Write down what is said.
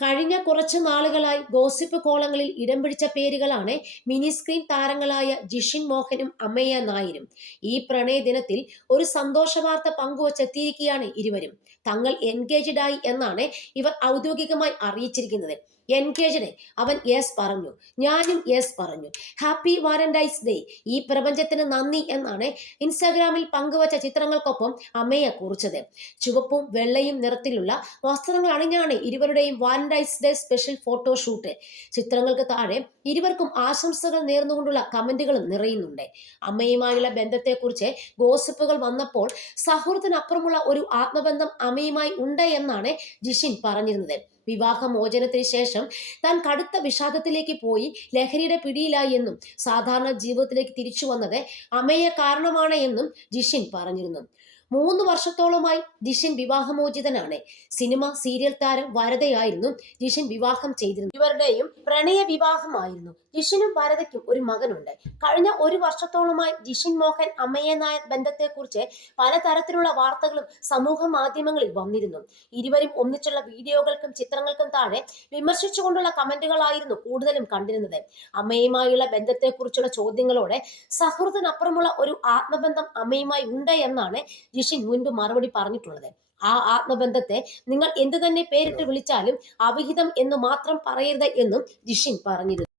കഴിഞ്ഞ കുറച്ചു നാളുകളായി ഗോസിപ്പ് കോളങ്ങളിൽ ഇടം പിടിച്ച പേരുകളാണ് മിനി സ്ക്രീൻ താരങ്ങളായ ജിഷിൻ മോഹനും അമയ നായരും. ഈ പ്രണയ ദിനത്തിൽ ഒരു സന്തോഷ വാർത്ത പങ്കുവച്ചെത്തിയിരിക്കുകയാണ് ഇരുവരും. തങ്ങൾ എൻഗേജ്ഡ് ആയി എന്നാണ് ഇവർ ഔദ്യോഗികമായി അറിയിച്ചിരിക്കുന്നത്. എൻഗേജ്ഡ്, അവൻ യെസ് പറഞ്ഞു, ഞാനും യെസ് പറഞ്ഞു, ഹാപ്പി വാലന്റൈൻസ് ഡേ, ഈ പ്രപഞ്ചത്തിന് നന്ദി എന്നാണ് ഇൻസ്റ്റാഗ്രാമിൽ പങ്കുവച്ച ചിത്രങ്ങൾക്കൊപ്പം അമയ കുറിച്ചത്. ചുവപ്പും വെള്ളയും നിറത്തിലുള്ള വസ്ത്രങ്ങൾ അണിഞ്ഞാണ് ഇരുവരുടെയും വാലന്റൈൻസ് ഡേ സ്പെഷ്യൽ ഫോട്ടോഷൂട്ട്. ചിത്രങ്ങൾക്ക് താഴെ ഇരുവർക്കും ആശംസകൾ നേർന്നുകൊണ്ടുള്ള കമന്റുകളും നിറയുന്നുണ്ട്. അമ്മയുമായുള്ള ബന്ധത്തെക്കുറിച്ച് ഗോസിപ്പുകൾ വന്നപ്പോൾ സൗഹൃദത്തിനപ്പുറമുള്ള ഒരു ആത്മബന്ധം അമ്മയുമായി ഉണ്ട് എന്നാണ് ജിഷിൻ പറഞ്ഞിരുന്നത്. വിവാഹമോചനത്തിന് ശേഷം താൻ കടുത്ത വിഷാദത്തിലേക്ക് പോയി ലഹരിയുടെ പിടിയിലായി എന്നും സാധാരണ ജീവിതത്തിലേക്ക് തിരിച്ചു വന്നത് അമ്മയെ കാരണമാണ് എന്നും ജിഷിൻ പറഞ്ഞിരുന്നു. 3 വർഷത്തോളമായി ജിഷിൻ വിവാഹമോചിതനാണ്. സിനിമ സീരിയൽ താരം വരദയായിരുന്നു ജിഷിൻ വിവാഹം ചെയ്തിരുന്നത്. ഇവരുടെയും പ്രണയ വിവാഹമായിരുന്നു. ജിഷിനും വരദയ്ക്കും ഒരു മകനുണ്ട്. കഴിഞ്ഞ 1 വർഷത്തോളമായി ജിഷിൻ മോഹൻ അമയ നായർ ബന്ധത്തെക്കുറിച്ച് പലതരത്തിലുള്ള വാർത്തകളും സമൂഹ മാധ്യമങ്ങളിൽ വന്നിരുന്നു. ഇരുവരും ഒന്നിച്ചുള്ള വീഡിയോകൾക്കും ചിത്രങ്ങൾക്കും താഴെ വിമർശിച്ചുകൊണ്ടുള്ള കമന്റുകളായിരുന്നു കൂടുതലും കണ്ടിരുന്നത്. അമ്മയുമായുള്ള ബന്ധത്തെക്കുറിച്ചുള്ള ചോദ്യങ്ങളോടെ സൗഹൃദത്തിനപ്പുറമുള്ള ഒരു ആത്മബന്ധം അമ്മയുമായി ഉണ്ട് എന്നാണ് ജിഷിൻ മുൻപ് മറുപടി പറഞ്ഞിട്ടുള്ളത്. ആ ആത്മബന്ധത്തെ നിങ്ങൾ എന്തു തന്നെ പേരിട്ട് വിളിച്ചാലും അവിഹിതം എന്ന് മാത്രം പറയരുത് എന്നും ജിഷിൻ പറഞ്ഞിരുന്നു.